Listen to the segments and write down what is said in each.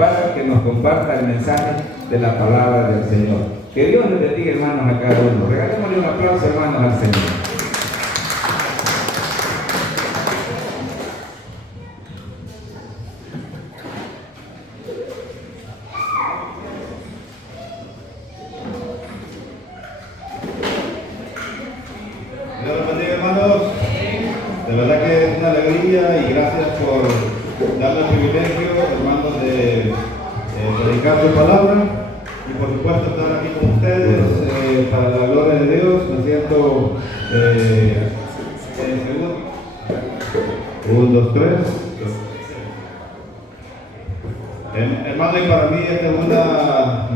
para que nos comparta el mensaje de la palabra del Señor. Que Dios les bendiga, hermanos, a cada uno. Regalémosle un aplauso, hermanos, al Señor. Dios los bendiga, hermanos. De verdad que es una alegría y gracias por darme el privilegio, hermanos, de predicar su palabra y por supuesto estar aquí con ustedes para la gloria de Dios. Me siento en segundo. 1, 2, 3. Hermano, y para mí este es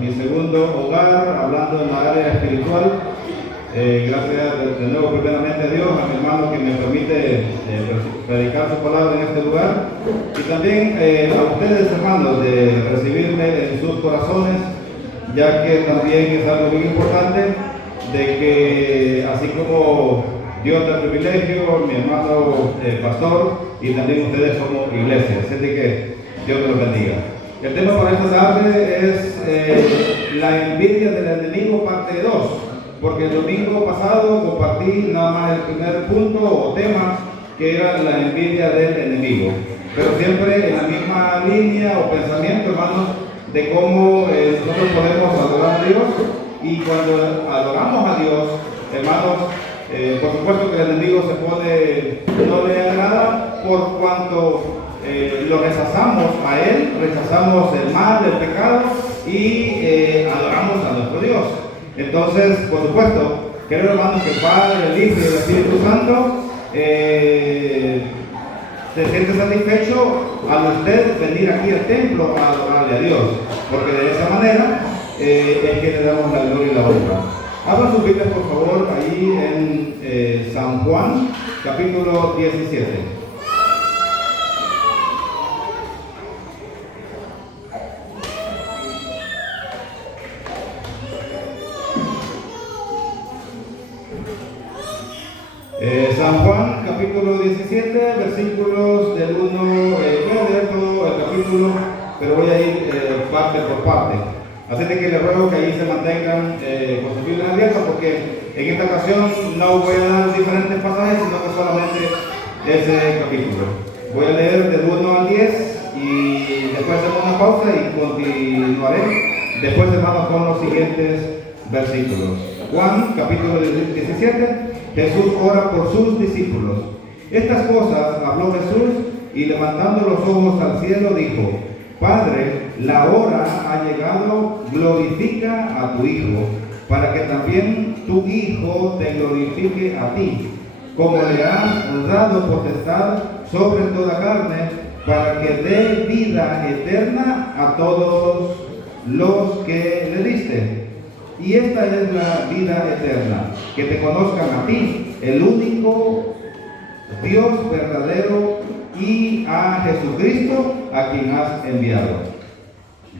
mi segundo hogar, hablando en la área espiritual. Gracias de nuevo primeramente a Dios, a mi hermano que me permite predicar su palabra en este lugar, y también a ustedes, hermanos, de recibirme en sus corazones, ya que también es algo muy importante de que así como Dios da el privilegio, mi hermano pastor, y también ustedes como iglesia, así que Dios los bendiga. El tema para esta tarde es la envidia del enemigo, parte 2. Porque el domingo pasado compartí nada más el primer punto o tema, que era la envidia del enemigo. Pero siempre en la misma línea o pensamiento, hermanos, de cómo nosotros podemos adorar a Dios. Y cuando adoramos a Dios, hermanos, por supuesto que el enemigo no le agrada por cuanto lo rechazamos a Él, rechazamos el mal, el pecado y adoramos a nuestro Dios. Entonces, por supuesto, queridos hermanos, que el Padre, el Hijo y el Espíritu Santo se siente satisfecho al usted venir aquí al templo a adorarle a Dios, porque de esa manera es que le damos la gloria y la honra. Abran sus Biblias, por favor, ahí en San Juan, capítulo 17. San Juan, capítulo 17, versículos del 1, voy a leer todo el capítulo, pero voy a ir parte por parte. Así que les ruego que ahí se mantengan con sus Biblias abiertas, porque en esta ocasión no voy a dar diferentes pasajes, sino que solamente ese capítulo. Voy a leer del 1 al 10 y después hacemos una pausa y continuaré después, hermanos, con los siguientes versículos. Juan, capítulo 17. Jesús ora por sus discípulos. Estas cosas habló Jesús y levantando los ojos al cielo dijo: Padre, la hora ha llegado, glorifica a tu Hijo, para que también tu Hijo te glorifique a ti, como le has dado potestad sobre toda carne, para que dé vida eterna a todos los que le diste. Y esta es la vida eterna, que te conozcan a ti, el único Dios verdadero, y a Jesucristo, a quien has enviado.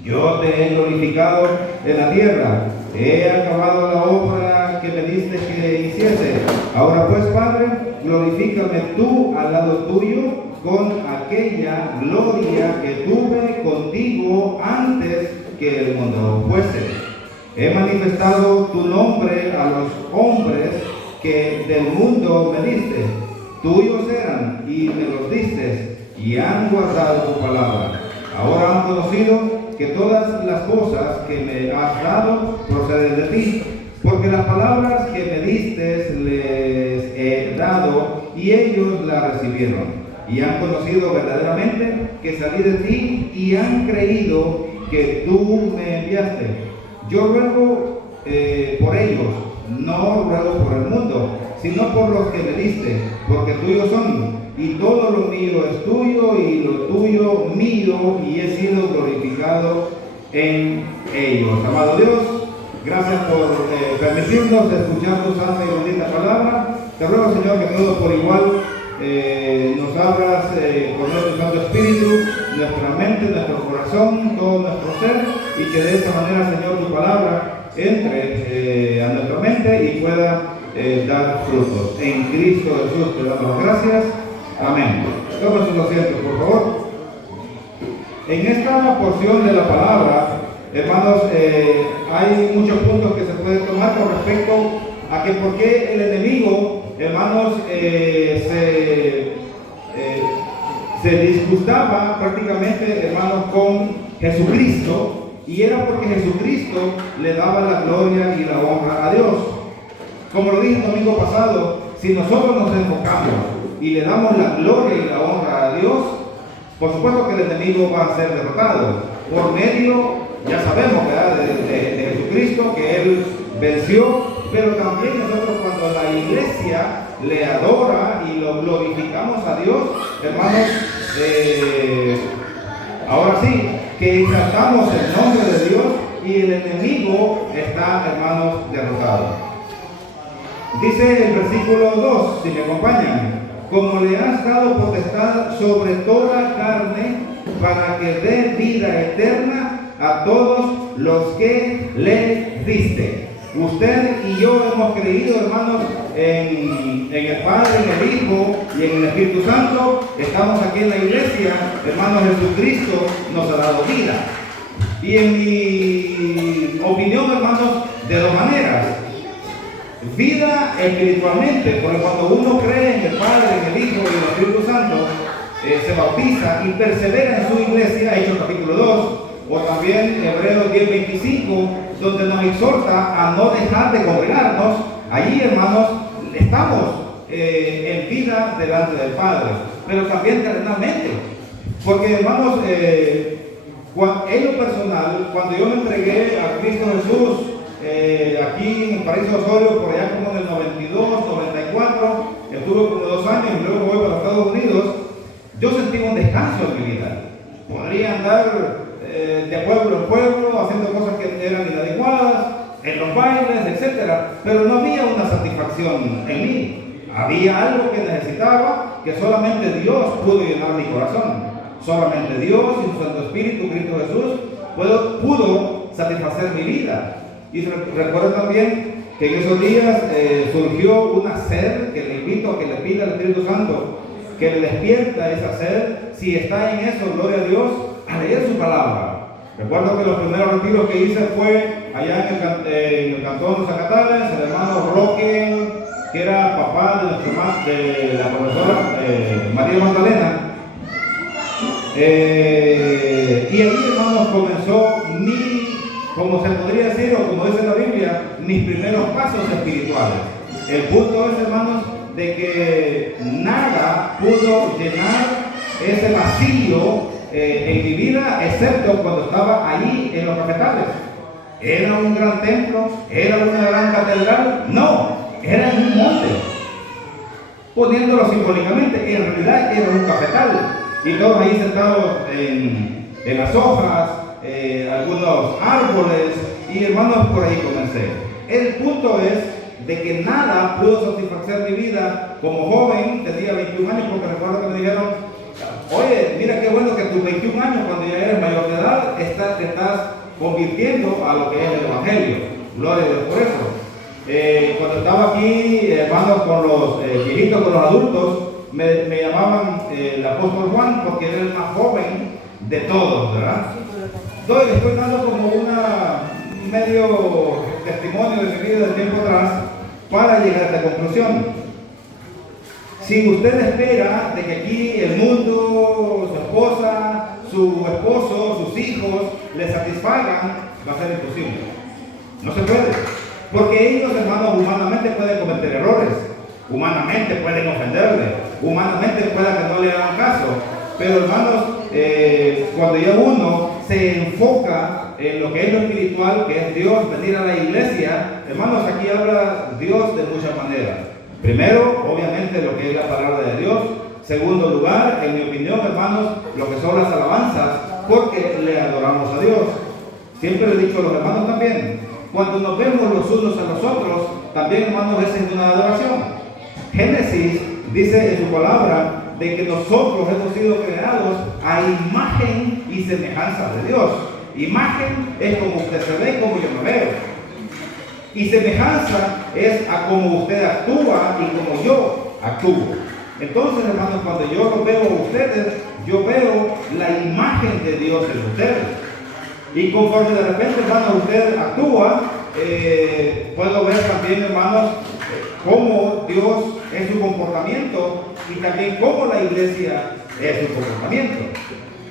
Yo te he glorificado en la tierra, he acabado la obra que me diste que hiciese. Ahora pues, Padre, glorifícame tú al lado tuyo con aquella gloria que tuve contigo antes que el mundo fuese. He manifestado tu nombre a los hombres que del mundo me diste. Tuyos eran y me los diste, y han guardado tu palabra. Ahora han conocido que todas las cosas que me has dado proceden de ti, porque las palabras que me diste les he dado, y ellos las recibieron. Y han conocido verdaderamente que salí de ti, y han creído que tú me enviaste. Yo ruego por ellos, no ruego por el mundo, sino por los que me diste, porque tuyos son, y todo lo mío es tuyo, y lo tuyo mío, y he sido glorificado en ellos. Amado Dios, gracias por permitirnos escuchar tu santa y bendita palabra. Te ruego, Señor, que todos por igual nos abras con nuestro Santo Espíritu, nuestra mente, nuestro corazón, todo nuestro ser, y que de esta manera, Señor, tu palabra entre a nuestra mente y pueda dar frutos. En Cristo Jesús te damos las gracias. Amén. Tomen sus asientos, por favor. En esta porción de la palabra, hermanos, hay muchos puntos que se pueden tomar con respecto a que por qué el enemigo, hermanos, se disgustaba prácticamente, hermanos, con Jesucristo, y era porque Jesucristo le daba la gloria y la honra a Dios. Como lo dije el domingo pasado, si nosotros nos enfocamos y le damos la gloria y la honra a Dios, por supuesto que el enemigo va a ser derrotado por medio, ya sabemos, ¿verdad?, de Jesucristo, que Él venció, pero también nosotros cuando la iglesia le adora y lo glorificamos a Dios, hermanos, ahora sí, que exaltamos el nombre de Dios y el enemigo está, hermanos, derrotado. Dice el versículo 2, si me acompañan: como le has dado potestad sobre toda carne, para que dé vida eterna a todos los que le diste. Usted y yo hemos creído, hermanos, en el Padre, en el Hijo y en el Espíritu Santo. Estamos aquí en la iglesia, hermanos. Jesucristo nos ha dado vida. Y en mi opinión, hermanos, de dos maneras: vida espiritualmente, porque cuando uno cree en el Padre, en el Hijo y en el Espíritu Santo, se bautiza y persevera en su iglesia, Hechos capítulo 2, o también Hebreos 10:25, donde nos exhorta a no dejar de congregarnos. Allí, hermanos, estamos en vida delante del Padre, pero también terrenalmente, porque, hermanos, en lo personal, cuando yo me entregué a Cristo Jesús, aquí en Paraíso Osorio, por allá como en el 92, 94, estuve como 2 años y luego voy para Estados Unidos, yo sentí un descanso en mi vida. Podría andar de pueblo en pueblo, haciendo cosas que eran inadecuadas, en los bailes, etc. Pero no había una satisfacción en mí. Había algo que necesitaba, que solamente Dios pudo llenar mi corazón. Solamente Dios y su Santo Espíritu, Cristo Jesús, pudo satisfacer mi vida. Y recuerdo también que en esos días surgió una sed que le invito a que le pida al Espíritu Santo, que le despierta esa sed. Si está en eso, gloria a Dios, a leer su palabra. Recuerdo que los primeros retiros que hice fue allá en el cantón de Zacatales, el hermano Roque, que era papá de la profesora María Magdalena. Y ahí, hermanos, comenzó como se podría decir, o como dice la Biblia, mis primeros pasos espirituales. El punto es, hermanos, de que nada pudo llenar ese vacío en mi vida, excepto cuando estaba allí en los cafetales. ¿Era un gran templo? ¿Era una gran catedral? No, era en un monte. Poniéndolo simbólicamente, en realidad era un cafetal. Y todos ahí sentados en las hojas, algunos árboles, y hermanos, por ahí comencé. El punto es de que nada pudo satisfacer mi vida como joven. Tenía 21 años, porque recuerdo que me dijeron: oye, mira qué bueno que a tus 21 años, cuando ya eres mayor de edad, te estás convirtiendo a lo que es el Evangelio. Gloria a Dios por eso. Cuando estaba aquí, hermanos, con los viejitos, con los adultos, me llamaban el apóstol Juan, porque era el más joven de todos, ¿verdad? Entonces, les estoy dando como un medio testimonio de mi vida de tiempo atrás para llegar a esta conclusión. Si usted espera de que aquí el mundo, su esposa, su esposo, sus hijos le satisfagan, va a ser imposible. No se puede. Porque ellos, hermanos, humanamente pueden cometer errores, humanamente pueden ofenderle, humanamente pueda que no le hagan caso. Pero, hermanos, cuando ya uno se enfoca en lo que es lo espiritual, que es Dios, venir a la iglesia, hermanos, aquí habla Dios de muchas maneras. Primero, obviamente, lo que es la palabra de Dios. Segundo lugar, en mi opinión, hermanos, lo que son las alabanzas, porque le adoramos a Dios. Siempre le he dicho a los hermanos también, cuando nos vemos los unos a los otros, también, hermanos, es una adoración. Génesis dice en su palabra de que nosotros hemos sido creados a imagen y semejanza de Dios. Imagen es como usted se ve, como yo me veo. Y semejanza es a como usted actúa y como yo actúo. Entonces, hermanos, cuando yo los veo a ustedes, yo veo la imagen de Dios en ustedes. Y conforme de repente, hermanos, usted actúa, puedo ver también, hermanos, cómo Dios es su comportamiento y también cómo la iglesia es su comportamiento.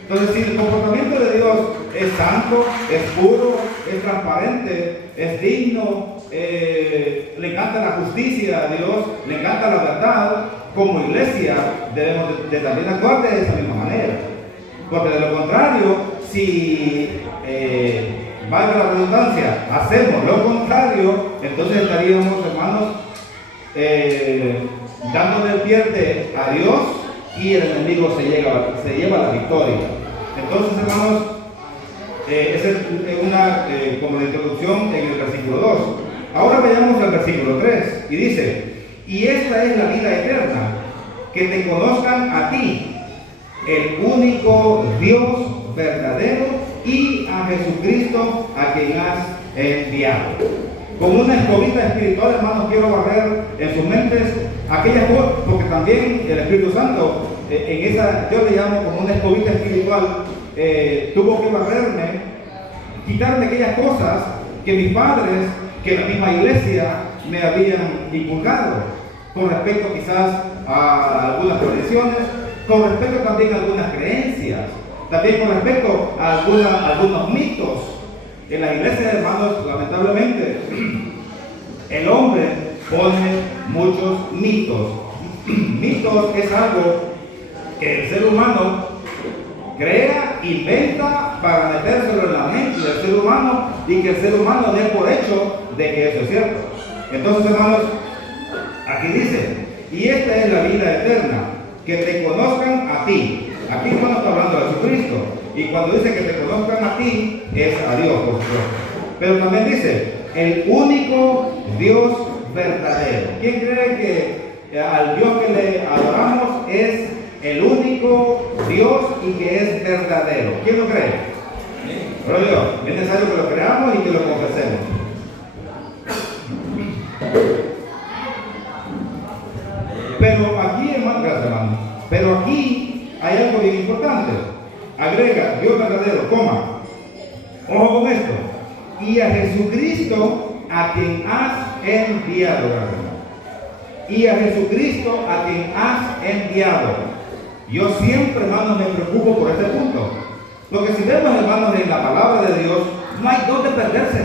Entonces, si el comportamiento de Dios es santo, es puro, es transparente, es digno, le encanta la justicia a Dios, le encanta la verdad, como iglesia debemos de también actuar de esa misma manera. Porque de lo contrario, si valga la redundancia, hacemos lo contrario, entonces estaríamos, hermanos, dándole el pierde a Dios y el enemigo se lleva la victoria. Entonces, hermanos, esa es una como la introducción en el versículo 2. Ahora veamos el versículo 3 y dice: y esta es la vida eterna, que te conozcan a ti, el único Dios verdadero, y a Jesucristo, a quien has enviado. Con una escobita espiritual, hermanos, quiero barrer en sus mentes aquellas cosas, porque también el Espíritu Santo, en esa, yo le llamo como una escobita espiritual, tuvo que barrerme, quitarme aquellas cosas que mis padres, que la misma iglesia me habían inculcado, con respecto quizás a algunas tradiciones, con respecto también a algunas creencias, también con respecto a algunos mitos. En las iglesias, hermanos, lamentablemente, el hombre pone muchos mitos. Mitos es algo que el ser humano crea, inventa para metérselo en la mente del ser humano y que el ser humano dé por hecho de que eso es cierto. Entonces, hermanos, aquí dice: y esta es la vida eterna, que te conozcan a ti. Aquí no está hablando de Jesucristo. Y cuando dice que te conozcan a ti, es a Dios, por supuesto. Pero también dice: el único Dios verdadero. ¿Quién cree que al Dios que le adoramos es el único Dios y que es verdadero? ¿Quién lo cree? Pero yo, es necesario que lo creamos y que lo confesemos. Pero aquí, hermano, gracias, hermano. Pero aquí hay algo bien importante. Agrega: Dios verdadero, coma. Ojo con esto. Y a Jesucristo, a quien has enviado, hermano. Y a Jesucristo, a quien has enviado. Yo siempre, hermanos, me preocupo por este punto. Porque si vemos, hermanos, en la palabra de Dios, no hay dónde perderse.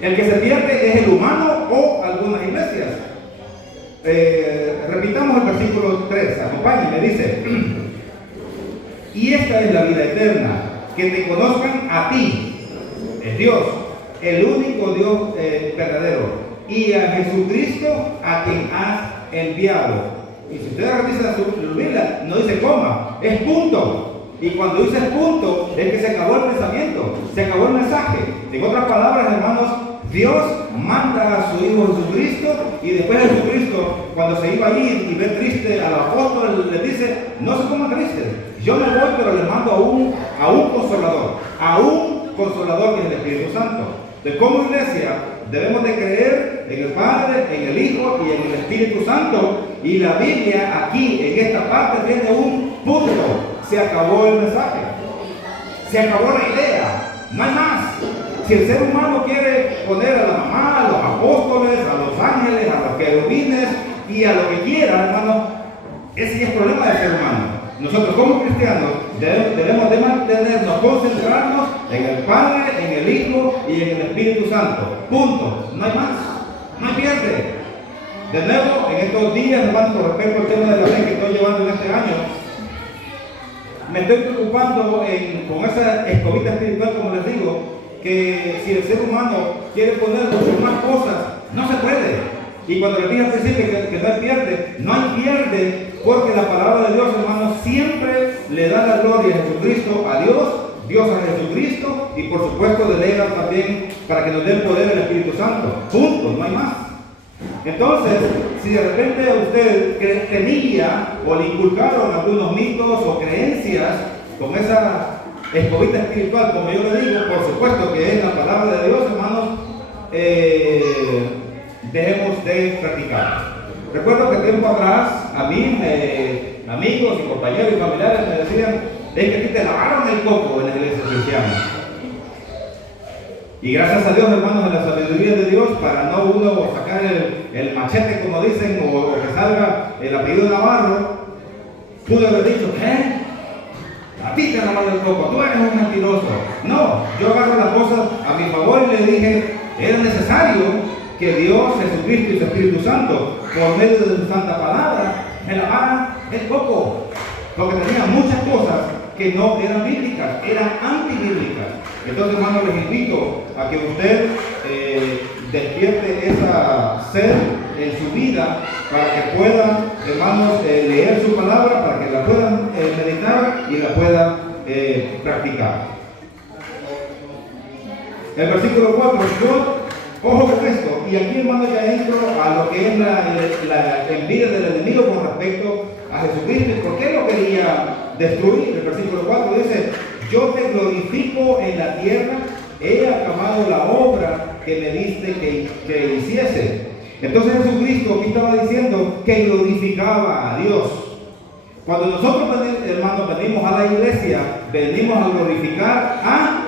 El que se pierde es el humano o algunas iglesias. Repitamos el versículo 3, acompáñenme, dice: y esta es la vida eterna, que te conozcan a ti, el Dios, el único Dios verdadero, y a Jesucristo, a quien has enviado. Y si ustedes revisan su Biblia, no dice coma, es punto. Y cuando dice punto, es que se acabó el pensamiento, se acabó el mensaje. En otras palabras, hermanos, Dios manda a su Hijo Jesucristo, y después de Jesucristo, cuando se iba a ir y ve triste al apóstol, le dice: no se pongan tristes, yo me voy, pero les mando a un consolador que es el Espíritu Santo. De como iglesia debemos de creer en el Padre, en el Hijo y en el Espíritu Santo, y la Biblia aquí en esta parte tiene un punto. Se acabó el mensaje, se acabó la idea, no hay más. Si el ser humano quiere poner a la mamá, a los apóstoles, a los ángeles, a los querubines y a lo que quiera, hermano, ese es el problema del ser humano. Nosotros como cristianos debemos de mantenernos, concentrarnos en el Padre, en el Hijo y en el Espíritu Santo. Punto. No hay más. No hay pierde. De nuevo, en estos días, hermano, con respecto al tema de la fe que estoy llevando en este año, me estoy preocupando con esa escobita espiritual, como les digo, que si el ser humano quiere poner muchas más cosas, no se puede. Y cuando les dije al principio que no hay pierde, no hay pierde, porque la palabra de Dios, hermanos, siempre le da la gloria a Jesucristo, a Dios, Dios a Jesucristo, y por supuesto delega también para que nos dé el poder del Espíritu Santo. Punto, no hay más. Entonces, si de repente a usted tenía o le inculcaron algunos mitos o creencias con esa escobita espiritual, como yo le digo, por supuesto que es la palabra de Dios, hermanos, debemos de practicar. Recuerdo que tiempo atrás, a mí, amigos y compañeros y familiares me decían, es que a ti te lavaron el coco en la iglesia cristiana. Y gracias a Dios, hermanos, en la sabiduría de Dios, para no uno sacar el machete, como dicen, o que salga el apellido Navarro, pude haber dicho, ¿qué? A ti te lavaron el coco, tú eres un mentiroso. No, yo agarro las cosas a mi favor y le dije, era necesario que Dios, Jesucristo y su Espíritu Santo, por medio de su santa palabra, me lavara el coco. Porque tenía muchas cosas que no eran bíblicas, eran antibíblicas. Entonces, hermanos, les invito a que usted despierte esa sed en su vida para que pueda, hermanos, leer su palabra, para que la puedan meditar y la puedan practicar. El versículo 4, ojo con esto, y aquí, hermanos, ya entro a lo que es la envidia del enemigo con respecto a Jesucristo y por qué lo quería destruir. El versículo 4 dice, yo te glorifico en la tierra, he acabado la obra que me diste que hiciese. Entonces Jesucristo aquí estaba diciendo que glorificaba a Dios. Cuando nosotros, hermanos, venimos a la iglesia, venimos a glorificar a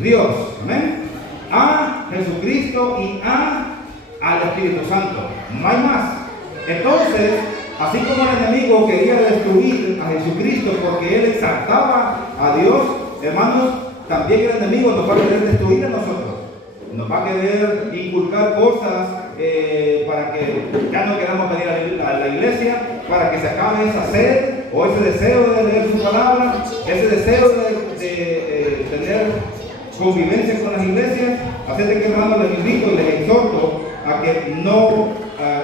Dios, ¿amén? A Jesucristo y al Espíritu Santo, no hay más. Entonces, así como el enemigo quería destruir a Jesucristo porque él exaltaba a Dios, hermanos, también el enemigo nos va a querer destruir a nosotros. Nos va a querer inculcar cosas para que ya no queramos venir a la iglesia, para que se acabe esa sed o ese deseo de leer su palabra, ese deseo de tener convivencia con las iglesias. Así que, hermanos, les invito y les exhorto a que no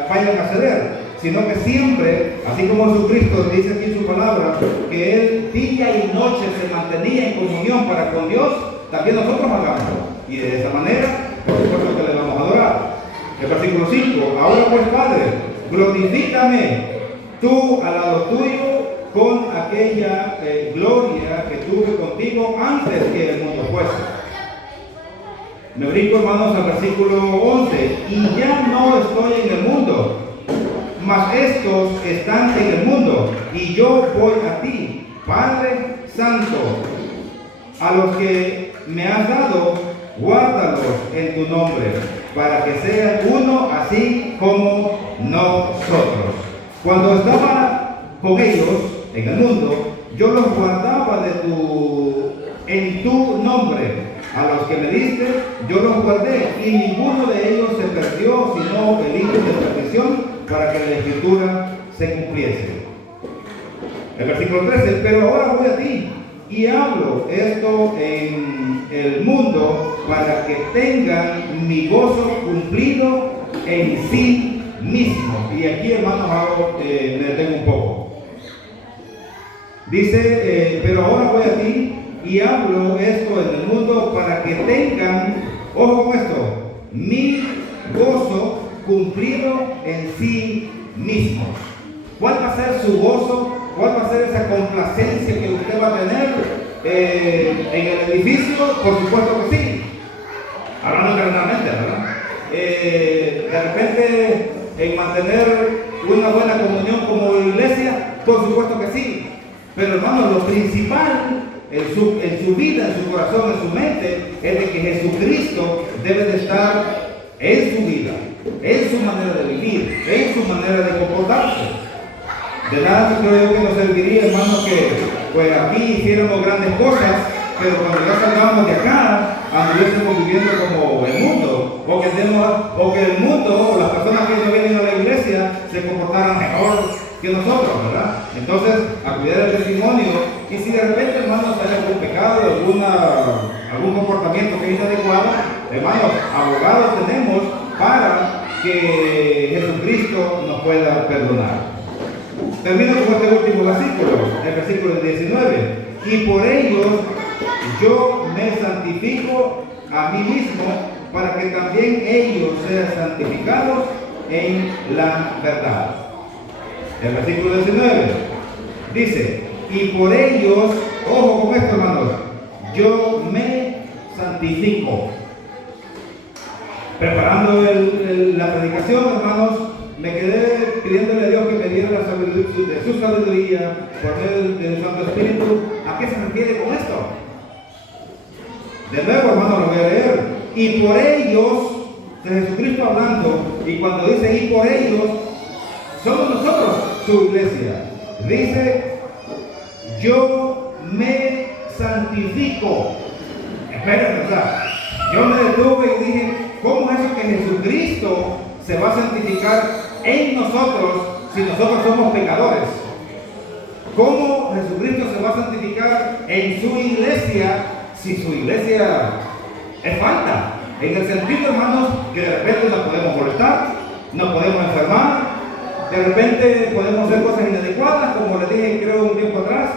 vayan a ceder, sino que siempre, así como Jesucristo dice aquí en su palabra, que Él día y noche se mantenía en comunión para con Dios, también nosotros hagámoslo. Y de esa manera, por supuesto que le vamos a adorar. El versículo 5, ahora pues, Padre, glorifícame tú al lado tuyo con aquella gloria que tuve contigo antes que el mundo fuese. Me brinco, hermanos, al versículo 11, y ya no estoy en el mundo, mas estos están en el mundo, y yo voy a ti, Padre Santo, a los que me has dado, guárdalos en tu nombre, para que sean uno así como nosotros. Cuando estaba con ellos en el mundo, yo los guardaba en tu nombre. A los que me diste, yo los guardé, y ninguno de ellos se perdió, sino el hijo de perdición, para que la escritura se cumpliese. El versículo 13, pero ahora voy a ti, y hablo esto en el mundo, para que tengan mi gozo cumplido en sí mismo. Y aquí, hermanos, me detengo un poco. Dice, pero ahora voy a ti, y hablo esto en el mundo para que tengan, ojo con esto, mi gozo cumplido en sí mismos. ¿Cuál va a ser su gozo? ¿Cuál va a ser esa complacencia que usted va a tener en el edificio? Por supuesto que sí. Hablando carnalmente, ¿verdad? De repente, en mantener una buena comunión como iglesia, por supuesto que sí. Pero, hermanos, lo principal en su vida, en su corazón, en su mente, es de que Jesucristo debe de estar en su vida, en su manera de vivir, en su manera de comportarse. De nada creo yo que nos serviría, hermanos, que pues aquí hiciéramos grandes cosas, pero cuando ya salgamos de acá, anduviésemos viviendo como el mundo, o que el mundo, o las personas que no vienen a la iglesia, se comportaran mejor que nosotros, ¿verdad? Entonces, a cuidar el testimonio, y si de repente, hermanos, hay algún pecado, algún comportamiento que es inadecuado, hermanos, abogados tenemos para que Jesucristo nos pueda perdonar. Termino con este último versículo, el versículo 19, y por ellos yo me santifico a mí mismo, para que también ellos sean santificados en la verdad. El versículo 19 dice, y por ellos, ojo con esto, hermanos, yo me santifico. Preparando la predicación, hermanos, me quedé pidiéndole a Dios que me diera la sabiduría, de su sabiduría por medio del Santo Espíritu. ¿A qué se refiere con esto? De nuevo, hermano, lo voy a leer. Y por ellos, de Jesucristo hablando, y cuando dice y por ellos, somos nosotros su iglesia. Dice, yo me santifico. Espérenme, o sea, yo me detuve y dije, ¿cómo es eso que Jesucristo se va a santificar en nosotros si nosotros somos pecadores? ¿Cómo Jesucristo se va a santificar en su iglesia si su iglesia es falta? En el sentido, hermanos, que de repente nos podemos molestar, nos podemos enfermar, de repente podemos hacer cosas inadecuadas, como les dije creo un tiempo atrás,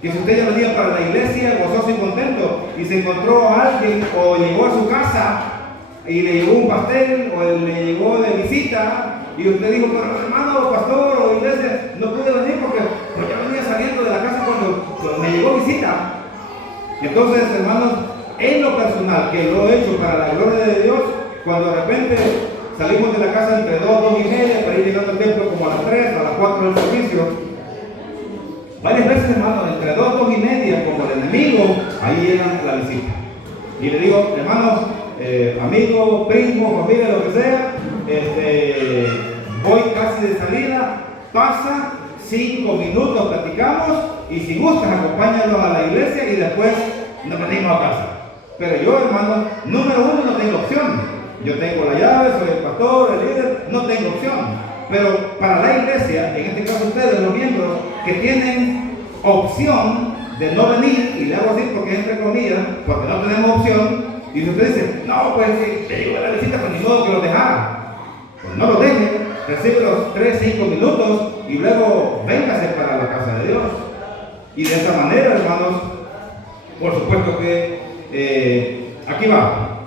que si usted ya venía para la iglesia gozoso y contento y se encontró a alguien o llegó a su casa y le llegó un pastel o le llegó de visita y usted dijo, pero hermano, pastor o iglesia, no pude venir porque ya venía saliendo de la casa cuando me llegó visita. Entonces, hermanos, en lo personal, que lo he hecho para la gloria de Dios, cuando de repente salimos de la casa entre 2, 2 y media para ir llegando al templo como a las 3, a las 4 del servicio, varias veces, hermanos, entre 2, 2 y media, como el enemigo, ahí llegan la visita. Y le digo, hermanos, amigos, primos, familia, lo que sea, voy casi de salida, pasa 5 minutos, platicamos, y si gustan, acompáñanos a la iglesia y después nos venimos a casa. Pero yo, hermano, número uno, no tengo opción. Yo tengo la llave, soy el pastor, el líder, no tengo opción. Pero para la iglesia, en este caso ustedes, los miembros, que tienen opción de no venir, y le hago así porque es entre comillas, porque no tenemos opción, y si usted dice, no, pues si te llegó la visita, pues ni modo que lo dejara. Pues no lo deje, recibe los 3, 5 minutos y luego véngase para la casa de Dios. Y de esa manera, hermanos, por supuesto que aquí va,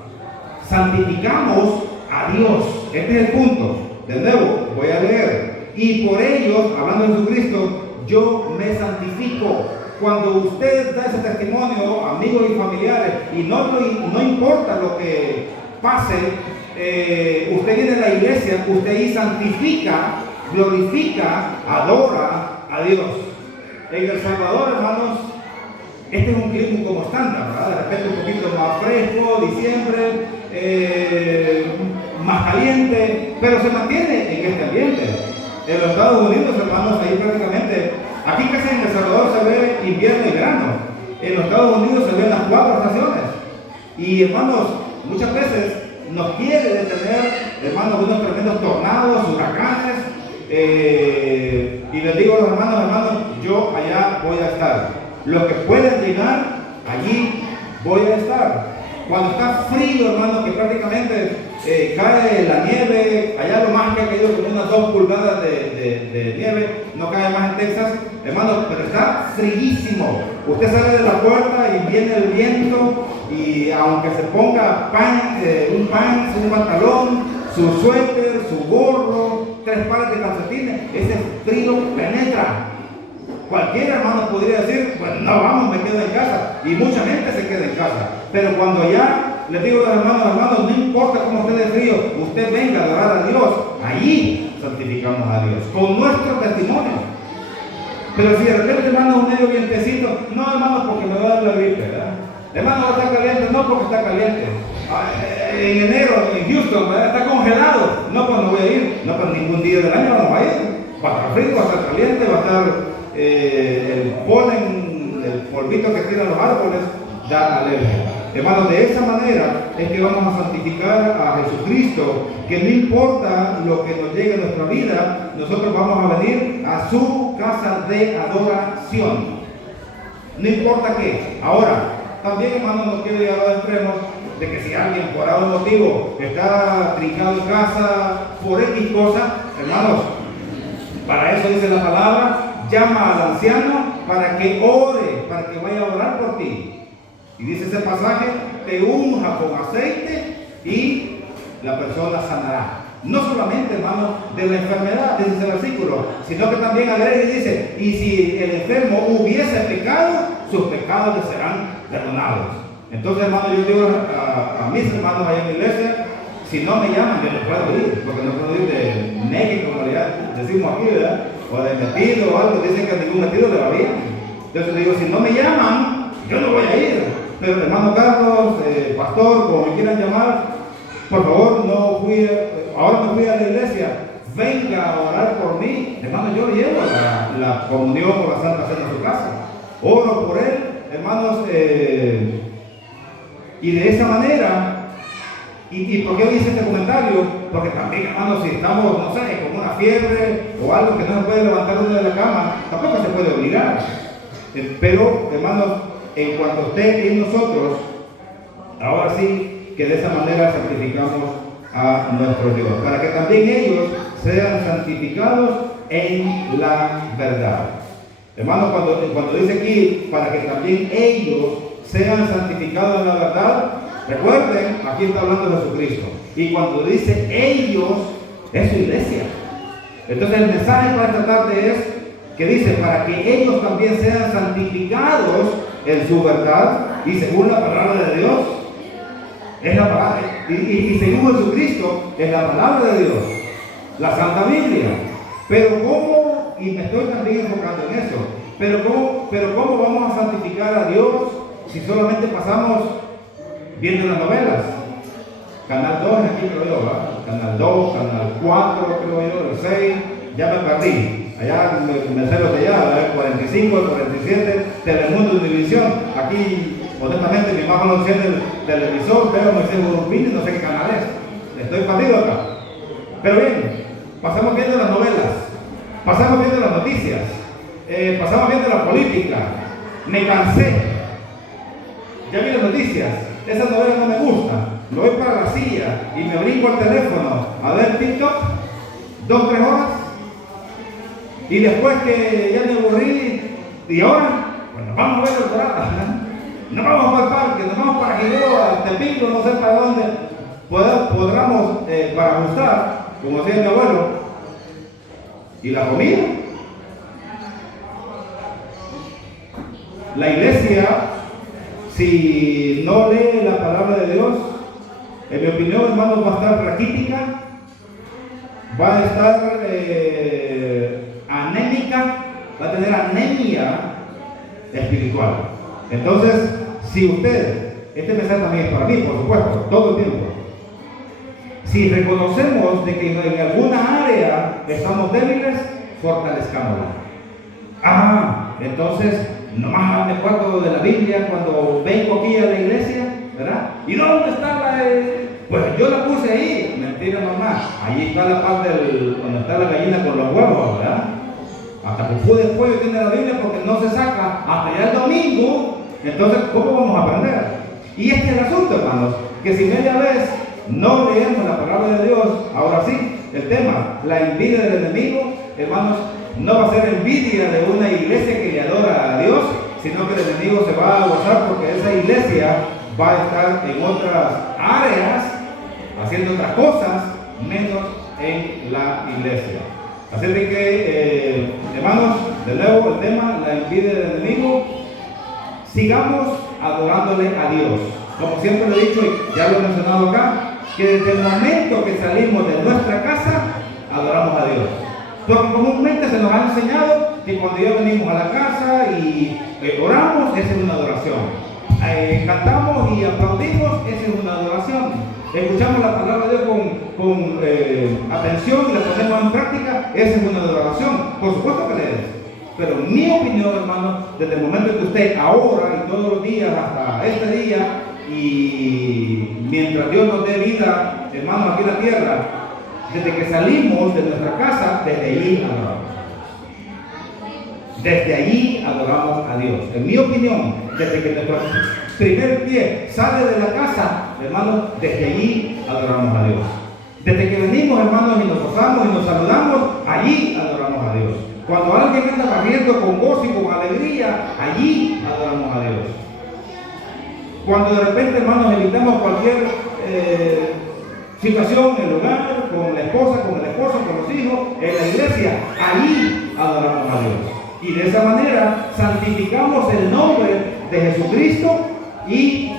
santificamos a Dios. Este es el punto. De nuevo, voy a leer. Y por ellos, hablando de Jesucristo, yo me santifico. Cuando usted da ese testimonio, amigos y familiares, y no importa lo que pase, usted viene a la iglesia, usted ahí santifica, glorifica, adora a Dios. En El Salvador, hermanos, este es un clima como estándar, ¿verdad? De repente un poquito más fresco, diciembre, más caliente, pero se mantiene en este ambiente. En los Estados Unidos, hermanos, ahí prácticamente, aquí casi en El Salvador se ve invierno y verano. En los Estados Unidos se ven las 4 estaciones. Y hermanos, muchas veces nos quiere detener, hermanos, unos tremendos tornados, huracanes. Y les digo a los hermanos, yo allá voy a estar. Los que pueden llegar, allí voy a estar. Cuando está frío, hermanos, que prácticamente cae la nieve, allá lo más que ha caído como unas 2 pulgadas de nieve, no cae más en Texas, hermanos, pero está fríísimo. Usted sale de la puerta y viene el viento, y aunque se ponga un pants, un pantalón, su suéter, su gorro, 3 pares de calcetines, ese frío penetra. Cualquier hermano podría decir, pues no vamos, me quedo en casa, y mucha gente se queda en casa. Pero cuando ya les digo a los hermanos, no importa cómo esté de frío, usted venga a adorar a Dios, allí santificamos a Dios, con nuestro testimonio. Pero si de repente, hermano, un medio vientecito, no, hermano, porque me va a dar la gripe, ¿verdad? Hermano, está caliente, no porque está caliente. En enero, en Houston, ¿verdad? Está congelado, no, pues no voy a ir, no, pues ningún día del año vamos a ir. Va a estar frío, va a estar caliente, va a estar el polen, el polvito que tiran los árboles, da alergia. Hermanos, de esa manera es que vamos a santificar a Jesucristo, que no importa lo que nos llegue a nuestra vida, nosotros vamos a venir a su casa de adoración. No importa qué. Ahora, también, hermanos, no quiero llegar a los extremos de que si alguien por algún motivo está trincado en casa por X cosa, hermanos, para eso dice la palabra, llama al anciano para que ore, para que vaya a orar por ti. Y dice ese pasaje, te unja con aceite y la persona sanará. No solamente, hermano, de la enfermedad, dice ese versículo, sino que también agrega y dice, y si el enfermo hubiese pecado, sus pecados le serán perdonados. Entonces, hermano, yo digo a mis hermanos allá en la iglesia, si no me llaman, yo no puedo ir, porque no puedo ir de negue, como ya decimos aquí, ¿verdad? O de metido o algo, dicen que a ningún metido le va bien. Entonces digo, si no me llaman, yo no voy a ir. Pero hermano Carlos, pastor, como me quieran llamar, por favor, ahora no fui a la iglesia, venga a orar por mí. Hermano, yo llevo la comunión o la Santa Cena a su casa. Oro por él, hermanos, y de esa manera. ¿Y por qué hice este comentario? Porque también, hermanos, si estamos, no sé, con una fiebre o algo que no se puede levantar uno de la cama, tampoco se puede obligar. Pero, hermanos, en cuanto esté en nosotros, ahora sí que de esa manera santificamos a nuestro Dios, para que también ellos sean santificados en la verdad. Hermanos, cuando dice aquí, para que también ellos sean santificados en la verdad, recuerden, aquí está hablando de Jesucristo. Y cuando dice ellos, es su iglesia. Entonces el mensaje para esta tarde es que dice, para que ellos también sean santificados en su verdad y según la palabra de Dios. Es la palabra, y según Jesucristo, es la palabra de Dios, la Santa Biblia. Pero ¿cómo? Y me estoy también enfocando en eso. Pero ¿cómo vamos a santificar a Dios si solamente pasamos viendo las novelas? Canal 2 aquí creo yo, ¿verdad? Canal 2, Canal 4 creo yo, el 6, ya me perdí. Allá me sé los de allá, el 45, el 47, Telemundo, Univisión. Aquí, honestamente, mi mamá no enciende el televisor, veo Moisés Urbina y no sé qué canal es. Estoy perdido acá. Pero bien, pasamos viendo las novelas, pasamos viendo las noticias, pasamos viendo la política. Me cansé. Ya vi las noticias. Esas novelas no me gustan. Me voy para la silla y me brinco al teléfono a ver TikTok 2 3 horas. Y después que ya me aburrí, y ahora, pues nos vamos a ver el Dorado, nos vamos para el parque, nos vamos para Giroa, Tepito, no sé para dónde, podamos para ajustar, como decía mi abuelo. ¿Y la comida? La iglesia, si no lee la palabra de Dios, en mi opinión, hermanos, va a estar raquítica, va a estar anémica, va a tener anemia espiritual. Entonces, si usted, este mensaje también es para mí, por supuesto, todo el tiempo. Si reconocemos de que en alguna área estamos débiles, fortalezcámosla. Entonces, nomás me acuerdo de la Biblia cuando vengo aquí a la iglesia, ¿verdad? ¿Y dónde está la...? Pues yo la puse ahí. Mentira, mamá. Ahí está la parte donde está la gallina con los huevos, ¿verdad? Hasta que pude después tiene la Biblia porque no se saca hasta ya el domingo. Entonces, ¿cómo vamos a aprender? Y este es el asunto, hermanos, que si media vez no leemos la palabra de Dios, ahora sí, el tema, la envidia del enemigo, hermanos, no va a ser envidia de una iglesia que le adora a Dios, sino que el enemigo se va a gozar porque esa iglesia va a estar en otras áreas, haciendo otras cosas, menos en la iglesia. Así de que, hermanos, de nuevo el tema, la envidia del enemigo, sigamos adorándole a Dios. Como siempre lo he dicho y ya lo he mencionado acá, que desde el momento que salimos de nuestra casa, adoramos a Dios. Porque comúnmente se nos ha enseñado que cuando ya venimos a la casa y oramos, esa es una adoración. Cantamos y aplaudimos, esa es una adoración. Escuchamos la palabra de Dios con atención y la ponemos en práctica, esa es una adoración. Por supuesto que le es. Pero mi opinión, hermano, desde el momento que usted ahora y todos los días hasta este día y mientras Dios nos dé vida, hermano, aquí en la tierra, desde que salimos de nuestra casa, desde allí adoramos. Desde allí adoramos a Dios. En mi opinión, desde que nuestro primer pie sale de la casa, hermanos, desde allí adoramos a Dios. Desde que venimos, hermanos, y nos gozamos y nos saludamos, allí adoramos a Dios. Cuando alguien anda barriendo con gozo y con alegría, allí adoramos a Dios. Cuando de repente, hermanos, evitamos cualquier situación en el hogar, con la esposa, con el esposo, con los hijos, en la iglesia, allí adoramos a Dios. Y de esa manera santificamos el nombre de Jesucristo y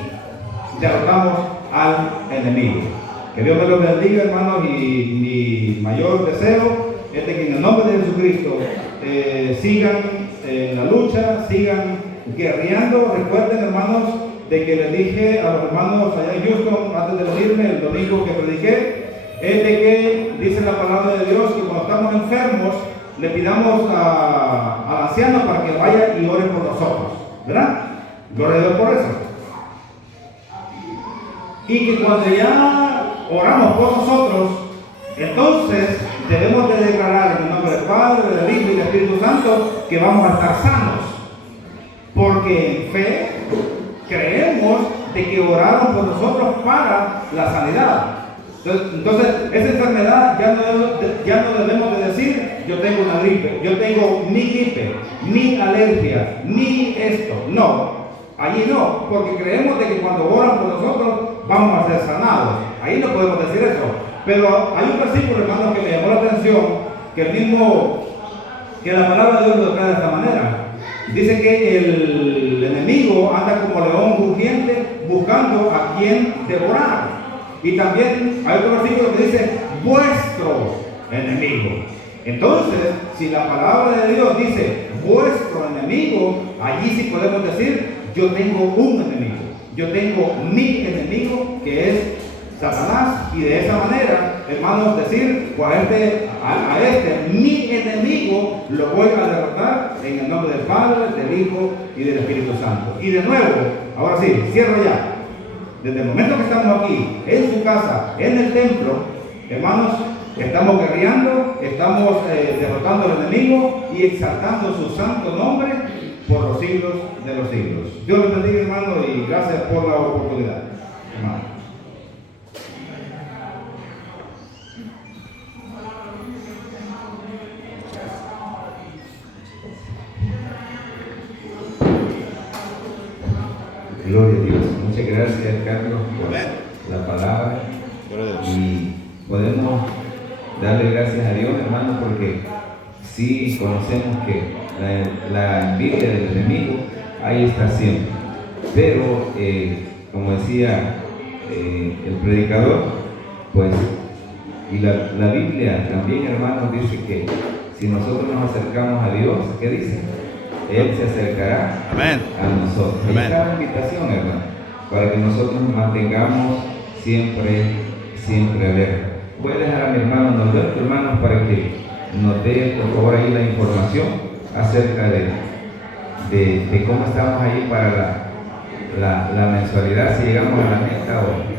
derrotamos al enemigo. Que Dios me los bendiga, hermanos, y mi mayor deseo es de que en el nombre de Jesucristo sigan en la lucha, sigan guerreando. Recuerden, hermanos, de que les dije a los hermanos allá en Houston, antes de venirme, el domingo que prediqué, es de que dice la palabra de Dios que cuando estamos enfermos, le pidamos al anciano para que vaya y ore por nosotros, ¿verdad? Gloria a Dios por eso. Y que cuando ya oramos por nosotros, entonces debemos de declarar en el nombre del Padre, del Hijo y del Espíritu Santo que vamos a estar sanos, porque en fe creemos de que oraron por nosotros para la sanidad. Entonces esa enfermedad ya no debemos de decir yo tengo una gripe, yo tengo mi gripe, mi alergia, mi esto. No, allí no, porque creemos de que cuando oran por nosotros vamos a ser sanados. Ahí no podemos decir eso. Pero hay un versículo, hermano, que me llamó la atención, que la palabra de Dios lo trae de esta manera. Dice que el enemigo anda como león rugiente buscando a quien devorar. Y también hay otro versículo que dice vuestro enemigo. Entonces, si la palabra de Dios dice vuestro enemigo, allí sí podemos decir yo tengo un enemigo. Yo tengo mi enemigo que es Satanás, y de esa manera, hermanos, decir a este mi enemigo lo voy a derrotar en el nombre del Padre, del Hijo y del Espíritu Santo. Y de nuevo, ahora sí, cierro ya. Desde el momento que estamos aquí, en su casa, en el templo, hermanos, estamos guerreando, estamos derrotando al enemigo y exaltando su santo nombre por los siglos de los siglos. Dios les bendiga, hermano, y gracias por la oportunidad, hermano. Gloria a Dios. Muchas gracias, Carlos, por la palabra. Y podemos darle gracias a Dios, hermano, porque sí conocemos que la envidia del enemigo ahí está siempre. Pero, como decía el predicador, pues, y la Biblia también, hermanos, dice que si nosotros nos acercamos a Dios, ¿qué dice? Él se acercará a nosotros. Ahí está la invitación, hermano, para que nosotros nos mantengamos siempre alerta. Voy a dejar a mi hermano Norberto, hermanos, para que nos dé, por favor, ahí la información acerca de cómo estamos ahí para la mensualidad, si llegamos a la meta o